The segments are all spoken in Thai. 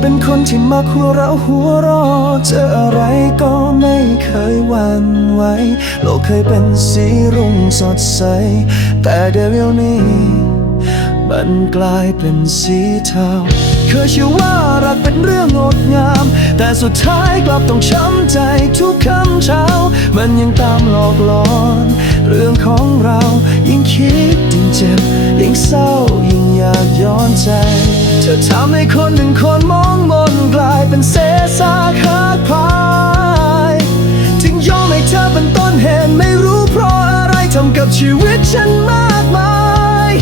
เป็นคนที่มักหัวเราะหัวเรอเจออะไรก็ไม่เคยหวั่นไหวโลกเคยเป็นสีรุ่งสดใส แต่เดี๋ยวนี้ มันกลายเป็นสีเทาเคยเชื่อว่ารักเป็นเรื่องงดงาม แต่สุดท้ายกลับต้องช้ำใจทุกคำเช้า มันยังตามหลอกหลอน เรื่องของเรายิ่งคิดยิ่งเจ็บยิ่งเศร้าากย้อนใจ เธอทำให้คนหนึ่งคนมองมนกลายเป็นเศษซากหักพายจึงยอมให้เธอเป็นต้นเหตุไม่รู้เพราะอะไรทำกับชีวิตฉันมากมาย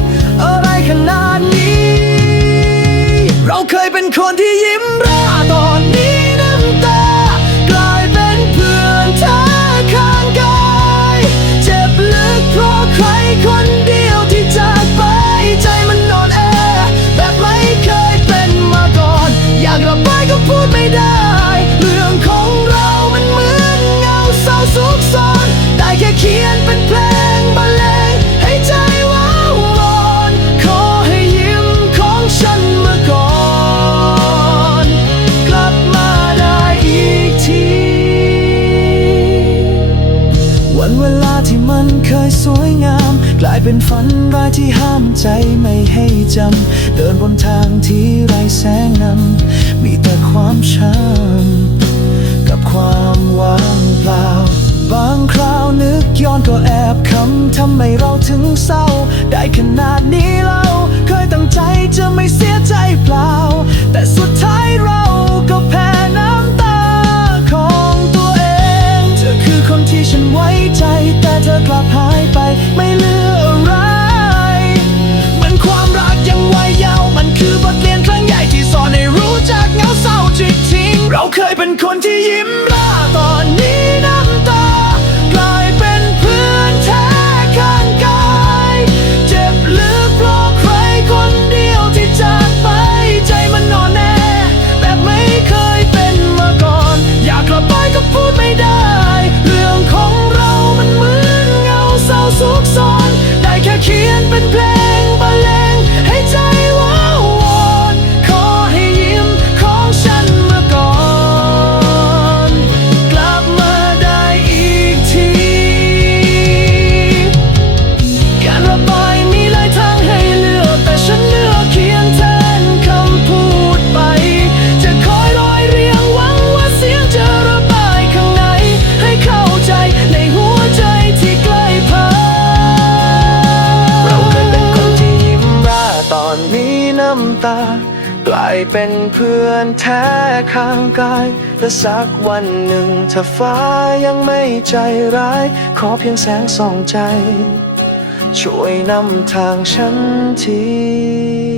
อะไรขนาดนี้ เราเคยเป็นคนที่ยิ้มรัก ยสวยงาม กลายเป็นฝันร้ายที่ห้ามใจไม่ให้จำ เดินบนทางที่ไร้แสงนำมีแต่ความช้ำ ไว้ใจ แต่เธอกลับหายไปไม่เหลืออะไรเหมือนความรักยังไว้ยเยาว์มันคือบทเรียนครั้งใหญ่ที่สอนให้รู้จักเหงาเศร้าจริงเราเคยเป็นคนที่้ำตากลายเป็นเพื่อนแท้ข้างกาย และสักวันหนึ่งถ้าฟ้ายังไม่ใจร้าย ขอเพียงแสงส่องใจ ช่วยนำทางฉันที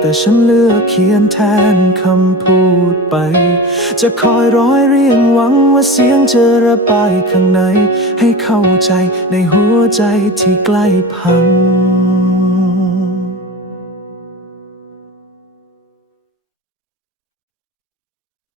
แต่ฉันเลือกเขียนแทนคำพูดไป จะคอยร้อยเรียงหวังว่าเสียงจะระบายข้างใน ให้เข้าใจในหัวใจที่ใกล้พัง